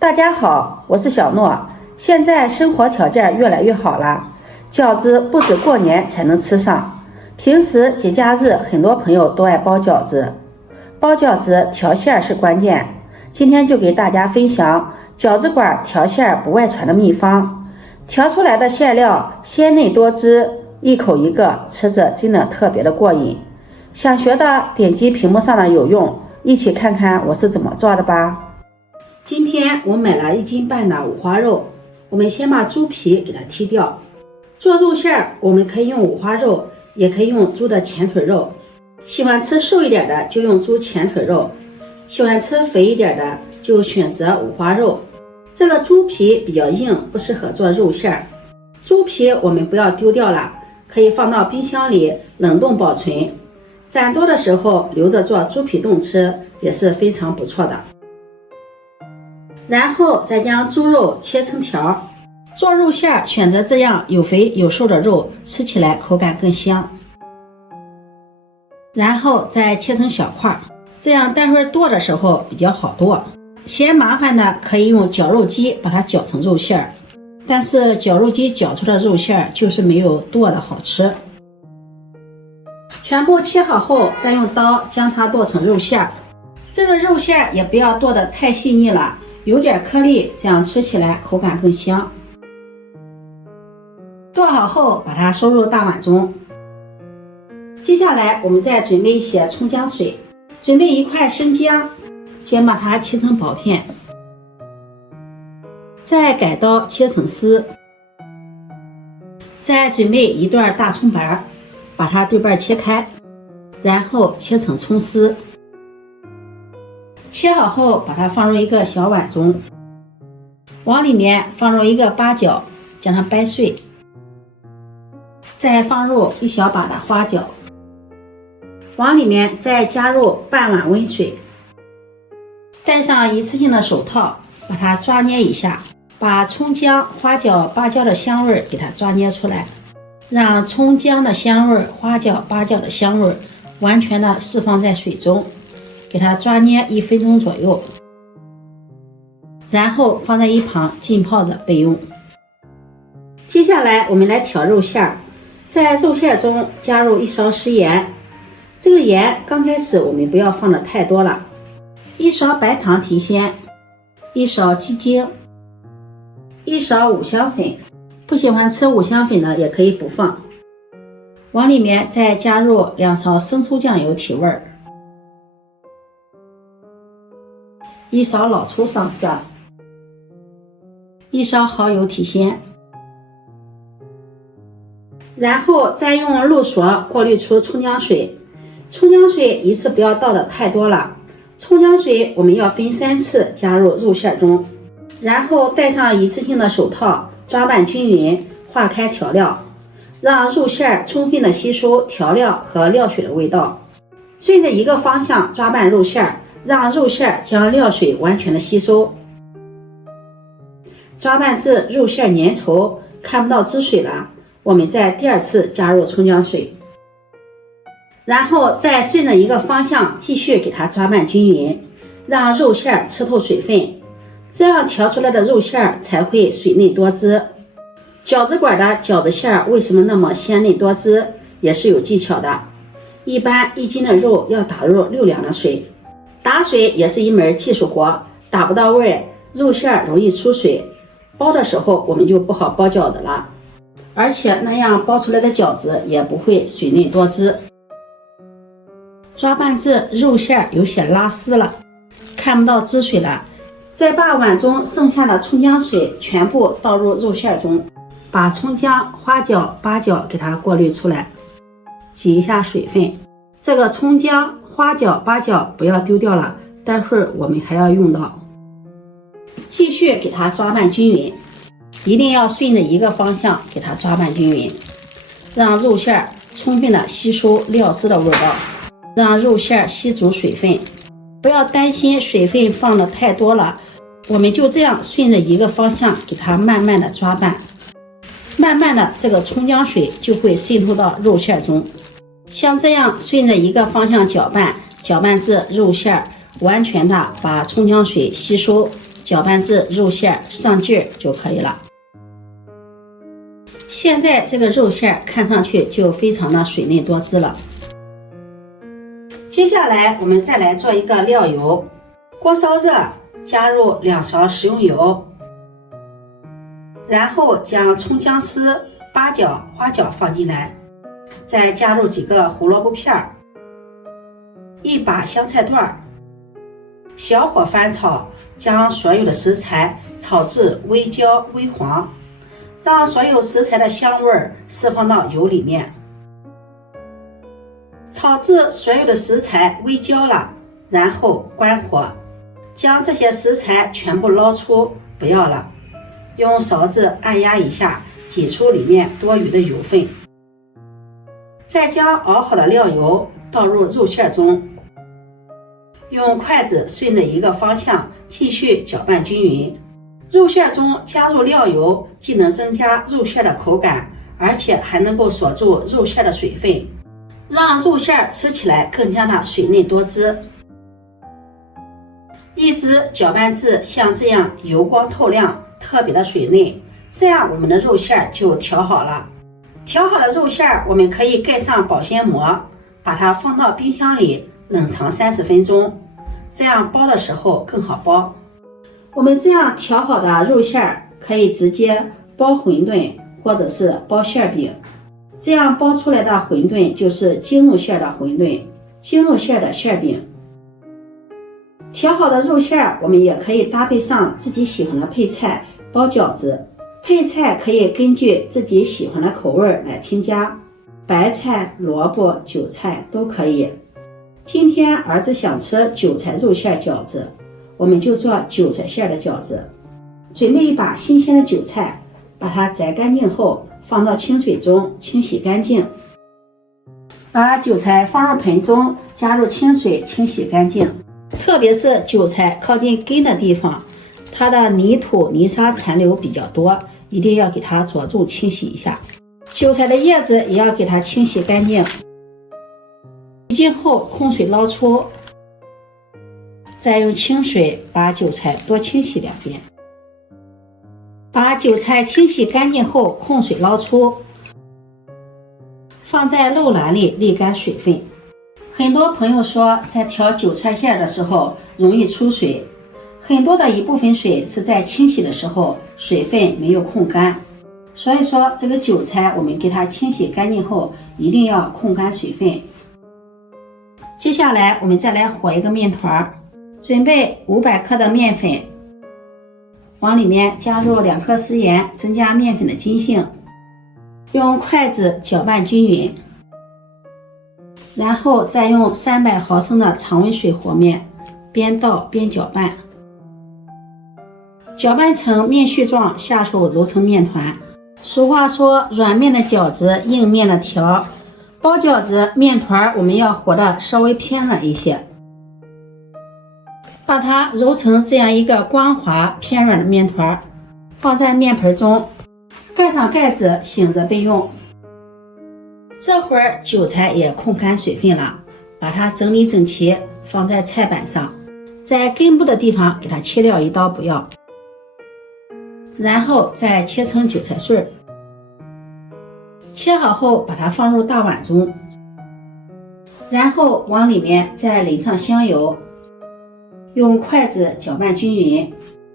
大家好，我是小诺。现在生活条件越来越好了，饺子不止过年才能吃上，平时节假日很多朋友都爱包饺子。包饺子调馅是关键，今天就给大家分享饺子馆调馅不外传的秘方。调出来的馅料鲜嫩多汁，一口一个，吃着真的特别的过瘾。想学的点击屏幕上的有用，一起看看我是怎么做的吧。今天我买了1斤半的五花肉，我们先把猪皮给它剔掉。做肉馅我们可以用五花肉，也可以用猪的前腿肉。喜欢吃瘦一点的就用猪前腿肉，喜欢吃肥一点的就选择五花肉。这个猪皮比较硬，不适合做肉馅。猪皮我们不要丢掉了，可以放到冰箱里冷冻保存。攒多的时候留着做猪皮冻吃也是非常不错的。然后再将猪肉切成条，做肉馅选择这样有肥有瘦的肉，吃起来口感更香。然后再切成小块，这样待会儿剁的时候比较好剁。嫌麻烦的可以用绞肉机把它绞成肉馅，但是绞肉机绞出的肉馅就是没有剁的好吃。全部切好后，再用刀将它剁成肉馅。这个肉馅也不要剁得太细腻了，有点颗粒，这样吃起来口感更香。剁好后把它收入大碗中。接下来我们再准备一些葱姜水，准备1块生姜，先把它切成薄片，再改刀切成丝。再准备1段大葱白，把它对半切开，然后切成葱丝。切好后把它放入一个小碗中，往里面放入一个八角，将它掰碎，再放入1小把的花椒，往里面再加入半碗温水，戴上一次性的手套，把它抓捏一下，把葱姜、花椒、八角的香味给它抓捏出来，让葱姜的香味、花椒、八角的香味完全的释放在水中，给它抓捏1分钟左右，然后放在一旁浸泡着备用。接下来我们来调肉馅，在肉馅中加入1勺食盐，这个盐刚开始我们不要放的太多了。1勺白糖提鲜，1勺鸡精，1勺五香粉，不喜欢吃五香粉的也可以不放。往里面再加入2勺生抽酱油提味儿，1勺老抽上色，1勺蚝油提鲜，然后再用漏勺过滤出葱姜水。葱姜水一次不要倒的太多了，葱姜水我们要分3次加入肉馅中，然后戴上一次性的手套，抓拌均匀，化开调料，让肉馅充分的吸收调料和料水的味道。顺着一个方向抓拌肉馅，让肉馅将料水完全的吸收，抓拌至肉馅粘稠，看不到汁水了，我们再第2次加入葱姜水，然后再顺着一个方向继续给它抓拌均匀，让肉馅吃透水分，这样调出来的肉馅才会水嫩多汁。饺子馆的饺子馅为什么那么鲜嫩多汁，也是有技巧的。一般1斤的肉要打入6两的水，打水也是一门技术活，打不到位，肉馅容易出水，包的时候我们就不好包饺子了，而且那样包出来的饺子也不会水嫩多汁。抓拌至肉馅有些拉丝了，看不到汁水了，再把碗中剩下的葱姜水全部倒入肉馅中，把葱姜、花椒、八角给它过滤出来，挤一下水分。这个葱姜、花椒、八角不要丢掉了，待会儿我们还要用到。继续给它抓拌均匀，一定要顺着一个方向给它抓拌均匀，让肉馅充分的吸收料汁的味道，让肉馅吸足水分。不要担心水分放的太多了，我们就这样顺着一个方向给它慢慢的抓拌，慢慢的这个葱姜水就会渗透到肉馅中。像这样顺着一个方向搅拌，搅拌至肉馅完全的把葱姜水吸收，搅拌至肉馅上劲就可以了。现在这个肉馅看上去就非常的水嫩多汁了。接下来我们再来做一个料油，锅烧热，加入2勺食用油，然后将葱姜丝、八角、花椒放进来，再加入几个胡萝卜片，一把香菜段，小火翻炒，将所有的食材炒至微焦微黄，让所有食材的香味释放到油里面。炒至所有的食材微焦了，然后关火，将这些食材全部捞出，不要了，用勺子按压一下，挤出里面多余的油分。再将熬好的料油倒入肉馅中，用筷子顺着一个方向继续搅拌均匀。肉馅中加入料油，既能增加肉馅的口感，而且还能够锁住肉馅的水分，让肉馅吃起来更加的水嫩多汁。一直搅拌至像这样油光透亮，特别的水嫩，这样我们的肉馅就调好了。调好的肉馅我们可以盖上保鲜膜，把它放到冰箱里冷藏30分钟，这样包的时候更好包。我们这样调好的肉馅可以直接包馄饨或者是包馅饼，这样包出来的馄饨就是精肉馅的馄饨，精肉馅的馅饼。调好的肉馅我们也可以搭配上自己喜欢的配菜包饺子，配菜可以根据自己喜欢的口味来添加，白菜、萝卜、韭菜都可以。今天儿子想吃韭菜肉馅饺子，我们就做韭菜馅的饺子。准备一把新鲜的韭菜，把它摘干净后放到清水中清洗干净，把韭菜放入盆中，加入清水清洗干净。特别是韭菜靠近根的地方，它的泥土泥沙残留比较多，一定要给它着重清洗一下。韭菜的叶子也要给它清洗干净，洗净后控水捞出，再用清水把韭菜多清洗2遍。把韭菜清洗干净后控水捞出，放在漏篮里沥干水分。很多朋友说在调韭菜馅的时候容易出水，很多的一部分水是在清洗的时候水分没有控干，所以说这个韭菜我们给它清洗干净后一定要控干水分。接下来我们再来和一个面团，准备500克的面粉，往里面加入2克食盐，增加面粉的筋性，用筷子搅拌均匀，然后再用300毫升的常温水和面，边倒边搅拌，搅拌成面絮状，下手揉成面团。俗话说软面的饺子硬面的条，包饺子面团我们要和的稍微偏软一些，把它揉成这样一个光滑偏软的面团，放在面盆中，盖上盖子醒着备用。这会儿韭菜也控干水分了，把它整理整齐放在菜板上，在根部的地方给它切掉1刀不要，然后再切成韭菜碎，切好后把它放入大碗中，然后往里面再淋上香油，用筷子搅拌均匀，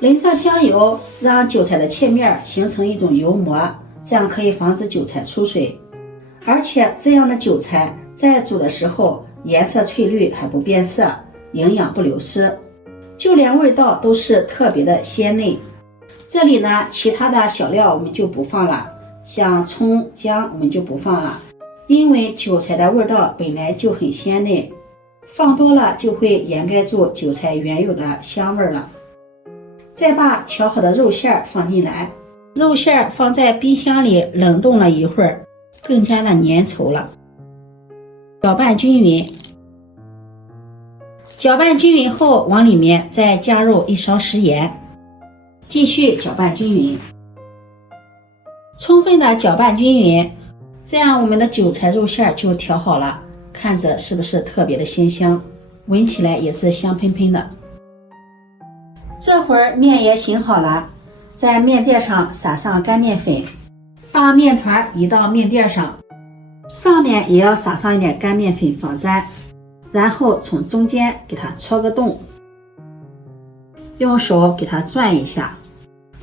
淋上香油，让韭菜的切面形成一种油膜，这样可以防止韭菜出水。而且这样的韭菜在煮的时候颜色翠绿还不变色，营养不流失，就连味道都是特别的鲜嫩。这里呢，其他的小料我们就不放了，像葱姜我们就不放了，因为韭菜的味道本来就很鲜嫩，放多了就会掩盖住韭菜原有的香味了。再把调好的肉馅放进来，肉馅放在冰箱里冷冻了一会儿，更加的粘稠了。搅拌均匀，搅拌均匀后往里面再加入1勺食盐，继续搅拌均匀，充分的搅拌均匀，这样我们的韭菜肉馅就调好了，看着是不是特别的鲜香，闻起来也是香喷喷的。这会儿面也醒好了，在面垫上撒上干面粉，把面团移到面垫上，上面也要撒上一点干面粉防粘，然后从中间给它戳个洞，用手给它转一下，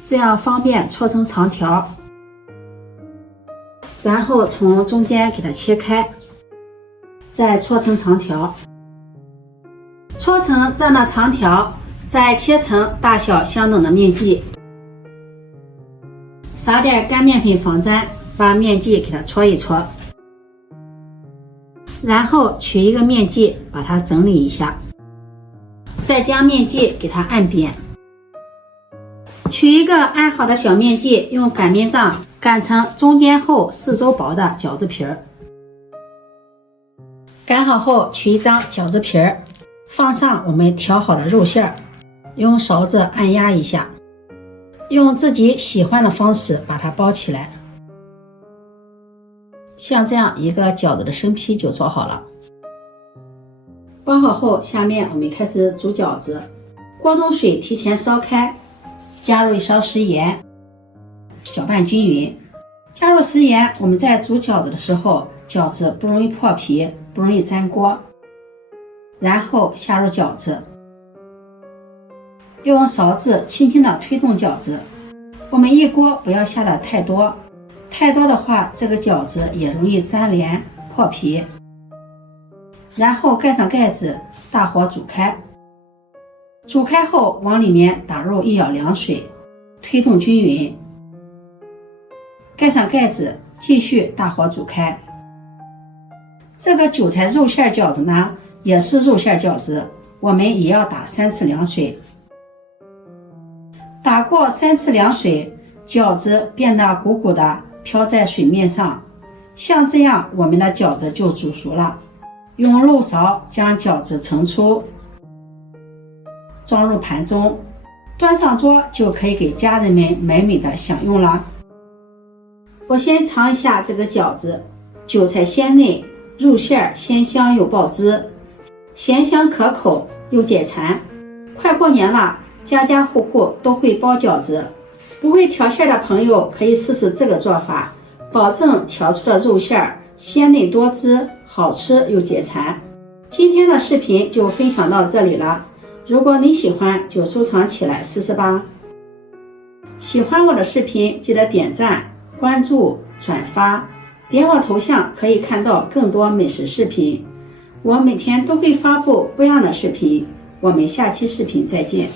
这样方便搓成长条，然后从中间给它切开，再搓成长条，搓成这样的长条，再切成大小相等的面剂，撒点干面粉防粘，把面剂给它搓一搓，然后取一个面剂把它整理一下，再将面剂给它按扁，取一个按好的小面剂，用擀面杖擀成中间厚四周薄的饺子皮儿。擀好后，取一张饺子皮儿，放上我们调好的肉馅儿，用勺子按压一下，用自己喜欢的方式把它包起来。像这样一个饺子的生坯就做好了。包好后，下面我们开始煮饺子。锅中水提前烧开，加入一勺食盐，搅拌均匀。加入食盐，我们在煮饺子的时候，饺子不容易破皮，不容易粘锅。然后下入饺子，用勺子轻轻地推动饺子。我们一锅不要下的太多，太多的话，这个饺子也容易粘连破皮。然后盖上盖子，大火煮开。煮开后，往里面打入1舀凉水，推动均匀。盖上盖子，继续大火煮开。这个韭菜肉馅饺子呢，也是肉馅饺子，我们也要打3次凉水。打过3次凉水，饺子变得鼓鼓的飘在水面上，像这样我们的饺子就煮熟了。用漏勺将饺子盛出，装入盘中，端上桌就可以给家人们美美的享用了。我先尝一下这个饺子，韭菜鲜嫩，肉馅鲜香又爆汁，咸香可口又解馋。快过年了，家家户户都会包饺子，不会调馅的朋友可以试试这个做法，保证调出的肉馅鲜嫩多汁，好吃又解馋。今天的视频就分享到这里了，如果你喜欢就收藏起来试试吧。喜欢我的视频记得点赞、关注、转发，点我头像可以看到更多美食视频。我每天都会发布不一样的视频，我们下期视频再见。